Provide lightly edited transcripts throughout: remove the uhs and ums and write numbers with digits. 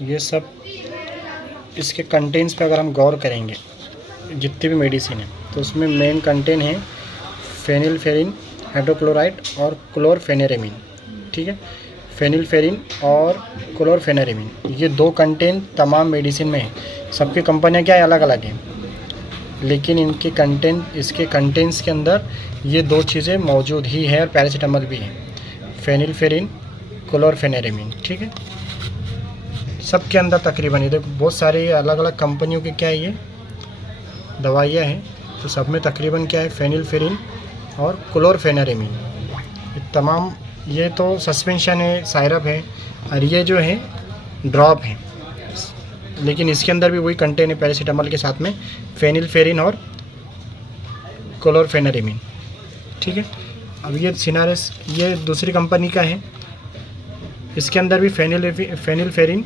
ये सब इसके कंटेंट्स पे अगर हम गौर करेंगे, जितनी भी मेडिसिन है तो उसमें मेन कंटेंट है फेनिलफेरिन हाइड्रोक्लोराइड और क्लोरफेनेरेमिन। ठीक है, फेनिलफेरिन और क्लोरफेनेरेमिन, ये दो कंटेंट तमाम मेडिसिन में है। सबकी कंपनियां क्या है, अलग अलग हैं, लेकिन इनके कंटेंट, इसके कंटेंट्स के अंदर ये दो चीज़ें मौजूद ही है, और पैरासीटामोल भी है, फेनिलफेरिन क्लोरफेनेरेमिन। ठीक है, सबके अंदर तकरीबन, ये देखो बहुत सारी अलग अलग कंपनियों की क्या है ये दवाइयाँ हैं, तो सब में तकरीबन क्या है, फेनिलफेरिन और क्लोरफेनेरेमिन। ये तमाम, ये तो सस्पेंशन है, सायरप है, और ये जो है ड्रॉप है, लेकिन इसके अंदर भी वही कंटेंट है पैरासीटामोल के साथ में, फेनिलफेरिन और क्लोरफेनेरेमिन। ठीक है, अब ये सिनारेस, ये दूसरी कंपनी का है, इसके अंदर भी फेनिलफेरिन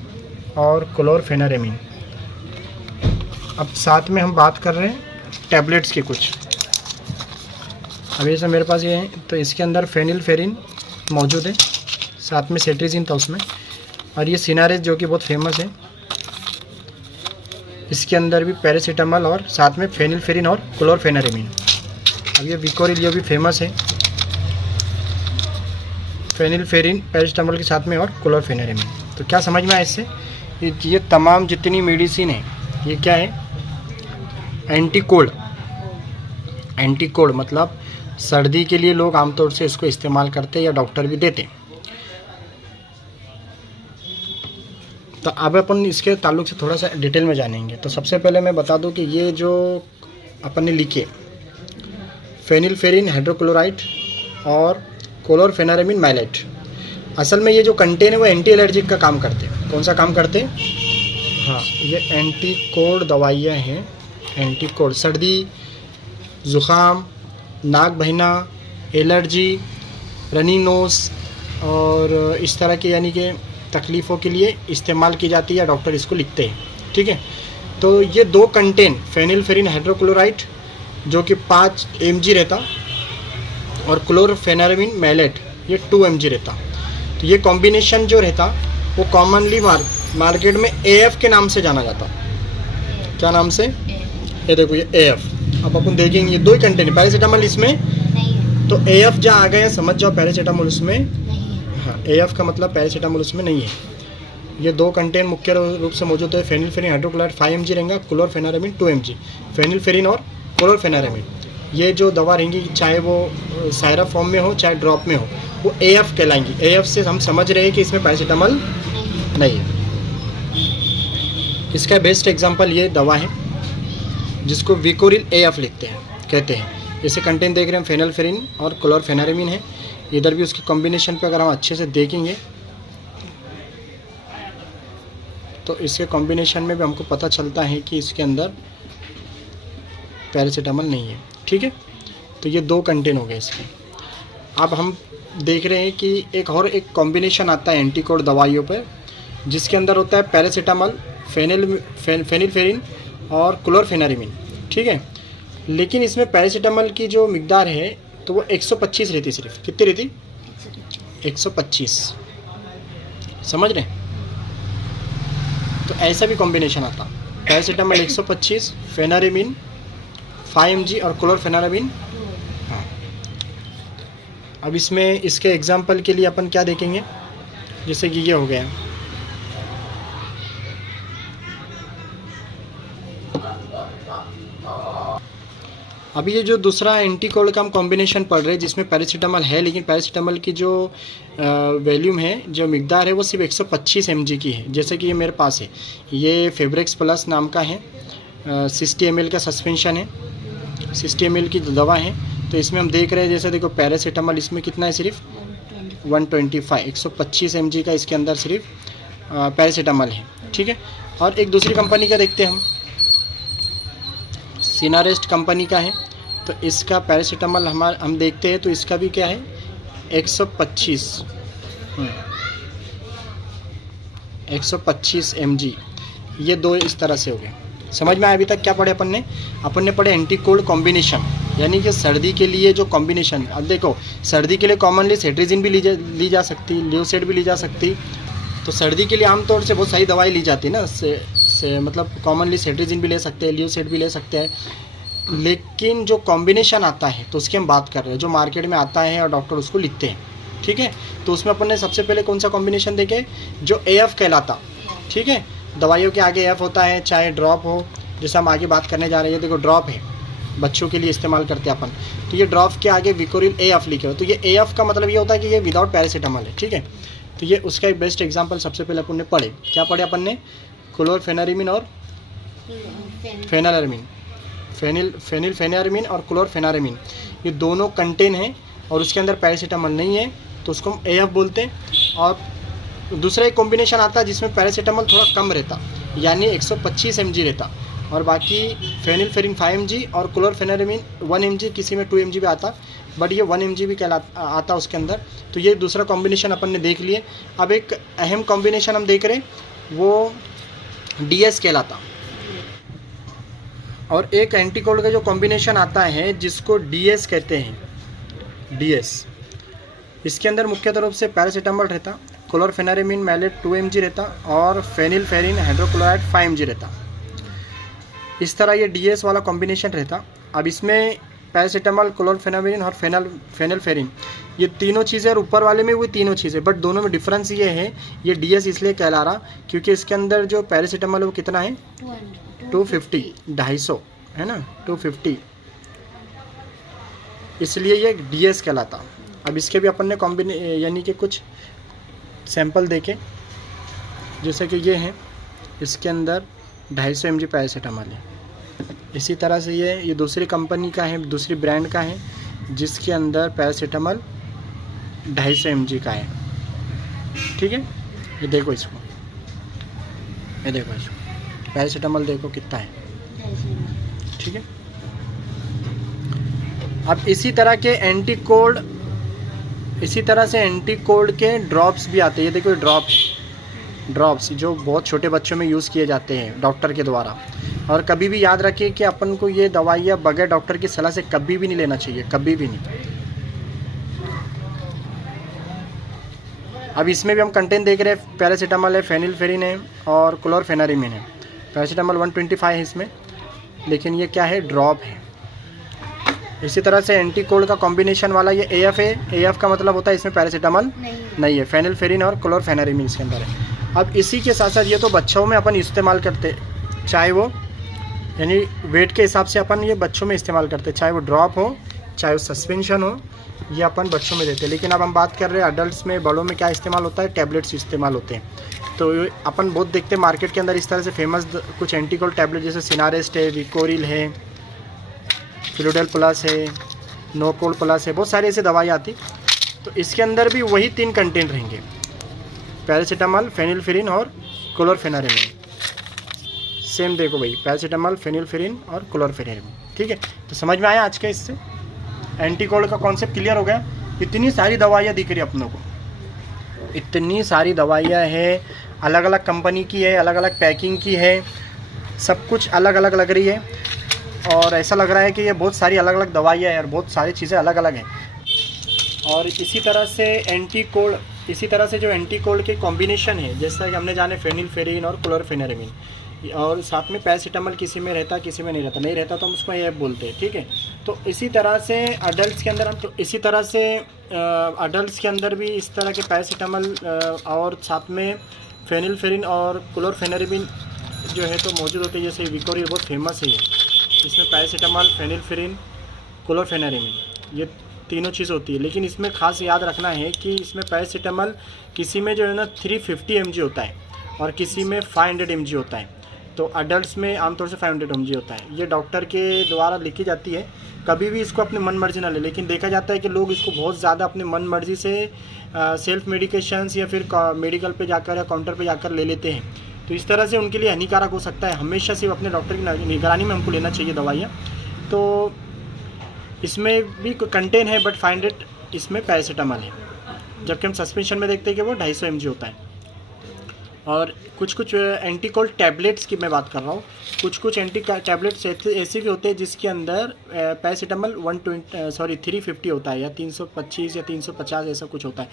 और क्लोरफेनेरेमिन। अब साथ में हम बात कर रहे हैं टैबलेट्स की कुछ। अब जैसे मेरे पास ये है, तो इसके अंदर फेनिलफेरिन मौजूद है, साथ में सेट्रिजिन था उसमें, और ये सिनारेस जो कि बहुत फेमस है, इसके अंदर भी पैरासीटामोल और साथ में फेनिलफेरिन और क्लोरफेनेरेमिन। अब ये विकोरिल, ये भी फेमस है, फेनिलफेरिन पैरासीटामोल के साथ में और क्लोरफेनेरेमिन। तो क्या समझ में आया इससे, ये तमाम जितनी मेडिसिन है ये क्या है, एंटी कोल्ड। एंटी कोल्ड मतलब सर्दी के लिए लोग आमतौर से इसको इस्तेमाल करते हैं या डॉक्टर भी देते। तो अब अपन इसके ताल्लुक से थोड़ा सा डिटेल में जानेंगे। तो सबसे पहले मैं बता दूं कि ये जो अपन ने लिखे फेनिलफेरिन हाइड्रोक्लोराइड और क्लोरफेनेरेमिन मैलेट, असल में ये जो कंटेन है वो एंटी एलर्जिक का काम करते हैं। कौन सा काम करते हैं? हाँ, ये एंटी कोल्ड दवाइयाँ हैं। एंटी कोल्ड, सर्दी, ज़ुकाम, नाक बहना, एलर्जी, रनी नोज़ और इस तरह के यानी कि तकलीफ़ों के लिए इस्तेमाल की जाती है, या डॉक्टर इसको लिखते हैं। ठीक है, तो ये दो कंटेन फेनिलफेरिन हाइड्रोक्लोराइड जो कि 5 mg रहता, और क्लोरफेनेरेमिन मैलेट ये 2 mg रहता। तो ये कॉम्बिनेशन जो रहता वो कॉमनली मार्केट में AF के नाम से जाना जाता। क्या नाम से? ये देखो ये AF। अब अपन देखेंगे ये दो ही कंटेन है, पैरासीटामोल इसमें नहीं, तो AF जहाँ आ गया समझ जाओ पैरासीटामोल उसमें नहीं। हाँ, AF का मतलब पैरासीटामोल उसमें नहीं है। ये दो कंटेन मुख्य रूप से मौजूद है, फेनिलफेरिन हाइड्रोक्लोराइड 5 mg रहेगा, क्लोरफेनेरेमिन 2 mg। फेनिलफेरिन और क्लोरफेनेरेमिन ये जो दवा रहेंगी, चाहे वो सायरप फॉर्म में हो चाहे ड्रॉप में हो, वो AF कहलाएंगी। AF से हम समझ रहे हैं कि इसमें पैरासीटामोल नहीं है। इसका बेस्ट एग्जांपल ये दवा है जिसको विकोरिल AF लिखते हैं, कहते हैं। जैसे कंटेंट देख रहे हैं फेनिलफेरिन और क्लोरफेनेरेमिन है, इधर भी उसके कॉम्बिनेशन पे अगर हम अच्छे से देखेंगे तो इसके कॉम्बिनेशन में भी हमको पता चलता है कि इसके अंदर पैरासीटामोल नहीं है। ठीक है, तो ये दो कंटेंट हो गए इसके। अब हम देख रहे हैं कि एक कॉम्बिनेशन आता है एंटी कोल्ड दवाइयों पर, जिसके अंदर होता है पैरासीटामोल, फेनिलफेरिन और क्लोरफेनेरेमिन। ठीक है, लेकिन इसमें पैरासीटामोल की जो मिकदार है तो वो 125 रहती, सिर्फ कितनी रहती? 125। समझ रहे? तो ऐसा भी कॉम्बिनेशन आता, पैरासीटामोल 125, फेनेरेमिन 5 mg और क्लोरफेनेरेमिन। हाँ, अब इसमें इसके एग्जाम्पल के लिए अपन क्या देखेंगे, जैसे कि ये हो गया, अभी ये जो दूसरा एंटी कोल्ड का हम कॉम्बिनेशन पढ़ रहे हैं जिसमें पैरासीटामोल है, लेकिन पैरासीटामोल की जो वॉल्यूम है, जो मिकदार है, वो सिर्फ 125 mg की है। जैसे कि ये मेरे पास है, ये फेब्रेक्स प्लस नाम का है, 60 ml का सस्पेंशन है, 60 ml की दवा है। तो इसमें हम देख रहे हैं, जैसे देखो पैरासीटामोल इसमें कितना है, सिर्फ 125, 125 mg का इसके अंदर सिर्फ पैरासीटामोल है। ठीक है, और एक दूसरी कंपनी का देखते हैं हम, सिनारेस्ट कंपनी का है। तो इसका पैरासीटामोल हम देखते हैं, तो इसका भी क्या है, 125 mg। ये दो इस तरह से हो गए। समझ में आया? अभी तक क्या पढ़े अपन ने पढ़े एंटी कोल्ड कॉम्बिनेशन, यानी कि सर्दी के लिए जो कॉम्बिनेशन। अब देखो, सर्दी के लिए कॉमनली सेट्रिजिन भी ली जा सकती, ल्यूसेट भी ली जा सकती, तो सर्दी के लिए आमतौर से बहुत सारी दवाई ली जाती है ना, से मतलब कॉमनली सेट्रिजिन भी ले सकते हैं, लियोसेट भी ले सकते हैं, लेकिन जो कॉम्बिनेशन आता है तो उसकी हम बात कर रहे हैं, जो मार्केट में आता है और डॉक्टर उसको लिखते हैं, ठीक है। तो उसमें अपन ने सबसे पहले कौन सा कॉम्बिनेशन देखे, जो AF कहलाता, ठीक है। दवाइयों के आगे AF होता है, चाहे ड्रॉप हो, जैसे हम आगे बात करने जा रहे हैं। देखो ड्रॉप है, बच्चों के लिए इस्तेमाल करते हैं अपन, तो ये ड्रॉप के आगे विकोरिल AF लिखे हो, तो ये AF का मतलब ये होता है कि ये विदाउट पैरासीटामोल है, ठीक है। तो ये उसका एक बेस्ट एग्जाम्पल सबसे पहले अपन ने पढ़े, क्या पढ़े अपन ने, क्लोरफेनारिमीन और फेनालरमीन, फेनिलफेनारिमीन और क्लोरफेनारिमीन, ये दोनों कंटेन हैं और उसके अंदर पैरासीटामोल नहीं है, तो उसको हम AF बोलते हैं। और दूसरा एक कॉम्बिनेशन आता है जिसमें पैरासीटामोल थोड़ा कम रहता, यानी 125 mg रहता, और बाकी फेनिलफेरिन 5 mg और क्लोरफेनारिमीन 1 mg, किसी में 2 mg भी आता, बट ये 1 mg भी आता उसके अंदर। तो ये दूसरा कॉम्बिनेशन अपन ने देख लिए। अब एक अहम कॉम्बिनेशन हम देख रहे हैं, वो DS कहलाता, और एक एंटीकोल्ड का जो कॉम्बिनेशन आता है जिसको DS कहते हैं, DS, इसके अंदर मुख्य रूप से पैरासीटामोल रहता, क्लोरफेनारिमीन मैलेट 2 mg रहता, और फेनिलफेरिन हाइड्रोक्लोराइड 5 mg रहता। इस तरह ये DS वाला कॉम्बिनेशन रहता। अब इसमें पैरासीटामोल, क्लोरफेनारिमीन और फेनिलफेरिन, ये तीनों चीज़ें, और ऊपर वाले में वो तीनों चीज़ें, बट दोनों में डिफरेंस ये है, ये DS इसलिए कहला रहा क्योंकि इसके अंदर जो पैरासीटामोल है वो कितना है, 250, 250 है ना, 250, इसलिए ये DS कहलाता। अब इसके भी अपन ने यानी कि कुछ सैंपल देखे, जैसे कि ये हैं, इसके अंदर 250 mg पैरासीटामोल है। इसी तरह से ये दूसरी कंपनी का है, दूसरी ब्रांड का है, जिसके अंदर पैरासीटामोल 250 mg का है, ठीक है। ये देखो इसको, ये देखो इसको, पैरासीटामोल देखो कितना है, ठीक है। अब इसी तरह से एंटी कोल्ड के ड्रॉप्स भी आते हैं। ये देखो ड्रॉप्स जो बहुत छोटे बच्चों में यूज़ किए जाते हैं डॉक्टर के द्वारा। और कभी भी याद रखिए कि अपन को ये दवाइयाँ बगैर डॉक्टर की सलाह से कभी भी नहीं लेना चाहिए, कभी भी नहीं। अब इसमें भी हम कंटेंट देख रहे हैं, पैरासीटामोल है, फेनिलफेरिन है और क्लोरफेनारिमीन है। पैरासीटामोल 125 है इसमें, लेकिन ये क्या है, ड्रॉप है। इसी तरह से एंटी कोल्ड का कॉम्बिनेशन वाला ये AF है। AF का मतलब होता है इसमें पैरासीटामोल नहीं है, फेनिलफेरिन और क्लोरफेनारिमीन इसके अंदर है। अब इसी के साथ साथ ये तो बच्चों में अपन इस्तेमाल करते, चाहे वो यानी वेट के हिसाब से अपन ये बच्चों में इस्तेमाल करते, चाहे वो ड्रॉप हो, चाहे वो सस्पेंशन हो, ये अपन बच्चों में देते हैं। लेकिन अब हम बात कर रहे हैं अडल्ट में, बड़ों में क्या इस्तेमाल होता है, टैबलेट्स इस्तेमाल होते हैं। तो अपन बहुत देखते हैं मार्केट के अंदर इस तरह से फेमस कुछ एंटीकोल्ड टैबलेट, जैसे सिनारेस्ट है, विकोरिल है, फिलोडेल प्लस है, नोकोल प्लस है, बहुत सारी ऐसी दवाई आती। तो इसके अंदर भी वही 3 कंटेंट रहेंगे, पैरासीटामोल, फेनिलफेरिन और क्लोरफेनारिमीन। सेम देखो भाई, पैरासीटामोल, फेनिलफेरिन और क्लोरफेनारिमीन, ठीक है। तो समझ में आया आज के, इससे एंटीकोल्ड का कॉन्सेप्ट क्लियर हो गया। इतनी सारी दवाइयाँ दिख रही है अपनों को, इतनी सारी दवाइयाँ हैं, अलग अलग कंपनी की है, अलग अलग पैकिंग की है, सब कुछ अलग अलग लग रही है, और ऐसा लग रहा है कि ये बहुत सारी अलग अलग दवाइयाँ हैं और बहुत सारी चीज़ें अलग अलग हैं। और इसी तरह से जो एंटीकोल्ड के कॉम्बिनेशन है, जैसा कि हमने जाने फेनिलफेरिन और क्लोरफेनारिमीन, और साथ में पैरासीटामोल किसी में रहता, किसी में नहीं रहता तो हम उसको AF बोलते हैं, ठीक है। तो इसी तरह से अडल्ट के अंदर भी इस तरह के पैरासीटामोल और साथ में फेनिलफेरिन और क्लोरफेनारिमीन जो है तो मौजूद होते हैं। जैसे विकोरिल बहुत फेमस है, इसमें पैरासीटामोल, फेनिलफेरिन, क्लोरफेनारिमीन, ये तीनों चीज़ होती है। लेकिन इसमें खास याद रखना है कि इसमें पैरासीटामोल किसी में जो है ना 350 mg होता है और किसी में 500 mg होता है। तो अडल्ट्स में आमतौर से 500 mg होता है। ये डॉक्टर के द्वारा लिखी जाती है, कभी भी इसको अपने मन मर्जी ना ले। लेकिन देखा जाता है कि लोग इसको बहुत ज़्यादा अपने मन मर्जी से सेल्फ मेडिकेशंस या फिर मेडिकल पे जाकर या काउंटर पे जाकर ले लेते हैं। तो इस तरह से उनके लिए हानिकारक हो सकता है। हमेशा सिर्फ अपने डॉक्टर की निगरानी में हमको लेना चाहिए दवाइयाँ। तो इसमें भी कंटेन है, बट 500 इसमें पैरासीटामोल है, जबकि हम सस्पेंशन में देखते हैं कि वो 250 mg होता है। और कुछ कुछ एंटी कोल्ड टैबलेट्स की मैं बात कर रहा हूँ। कुछ कुछ एंटी टैबलेट्स ऐसे भी होते हैं जिसके अंदर पैरासीटामॉल 350 होता है, या 325 या 350 ऐसा कुछ होता है।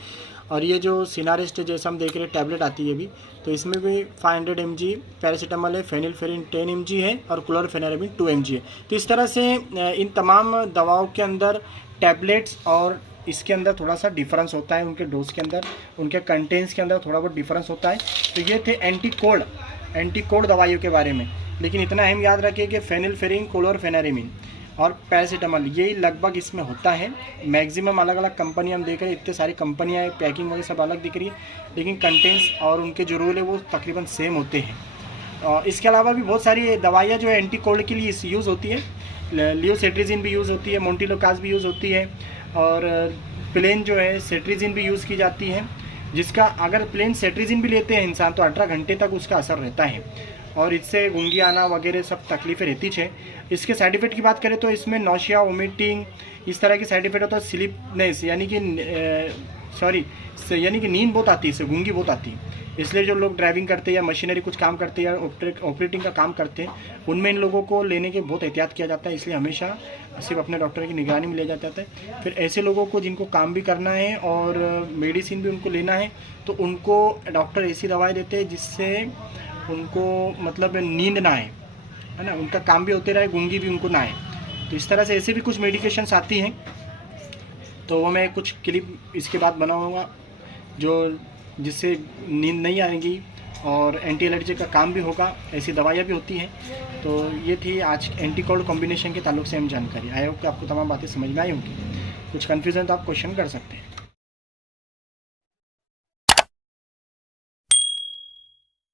और ये जो सिनारिस्ट जैसा हम देख रहे हैं टैबलेट आती है अभी, तो इसमें भी 500 mg पैरासीटामॉल है, फेनिलफेरिन 10 mg है और क्लोरफेनेरामिन 2 mg है। तो इस तरह से इन तमाम दवाओं के अंदर टैबलेट्स और इसके अंदर थोड़ा सा डिफरेंस होता है, उनके डोज के अंदर, उनके कंटेंट्स के अंदर थोड़ा बहुत डिफरेंस होता है। तो ये थे एंटी कोल्ड दवाइयों के बारे में। लेकिन इतना अहम याद रखिए कि फेनिलफेरिन, क्लोरफेनेरामिन और पैरासीटामॉल ये लगभग इसमें होता है। मैक्सिमम अलग अलग कंपनी हम देख रहे हैं, इतने सारी कंपनियाँ हैं, पैकिंग वगैरह सब अलग दिख रही है, लेकिन कंटेंट्स और उनके जो रूल है वो तकरीबन सेम होते हैं। और इसके अलावा भी बहुत सारी दवाइयाँ जो है एंटी कोल्ड के लिए यूज़ होती है। लियोसेट्रिजिन भी यूज़ होती है, मोंटिलोकास भी यूज़ होती है, और प्लेन जो है सेट्रिजिन भी यूज़ की जाती है, जिसका अगर प्लेन सेट्रिजिन भी लेते हैं इंसान तो 18 घंटे तक उसका असर रहता है, और इससे गूंगी आना वगैरह सब तकलीफ़ें रहती है। इसके साइड इफ़ेक्ट की बात करें तो इसमें नौशिया, वोमिटिंग, इस तरह की साइड इफ़ेक्ट होता है। स्लीपनेस यानी कि नींद बहुत आती है, इससे गूंगी बहुत आती है। इसलिए जो लोग ड्राइविंग करते हैं या मशीनरी कुछ काम करते हैं या ऑपरेटिंग का काम करते हैं, उनमें इन लोगों को लेने के बहुत एहतियात किया जाता है। इसलिए हमेशा सिर्फ अपने डॉक्टर की निगरानी में लिया जाता है। फिर ऐसे लोगों को जिनको काम भी करना है और मेडिसिन भी उनको लेना है, तो उनको डॉक्टर ऐसी दवाई देते हैं जिससे उनको मतलब नींद ना आए, है ना, उनका काम भी होते रहे, गूंगी भी उनको ना आए। तो इस तरह से ऐसे भी कुछ मेडिकेशंस आती हैं, तो वो मैं कुछ क्लिप इसके बाद बनाऊँगा जो जिससे नींद नहीं आएगी और एंटी एलर्जी का काम भी होगा। ऐसी दवाइयाँ भी होती हैं। तो ये थी आज एंटी कोल्ड कॉम्बिनेशन के ताल्लुक से हम जानकारी। आई होप कि आपको तमाम बातें समझ में आई होंगी। कुछ कन्फ्यूज़न तो आप क्वेश्चन कर सकते हैं।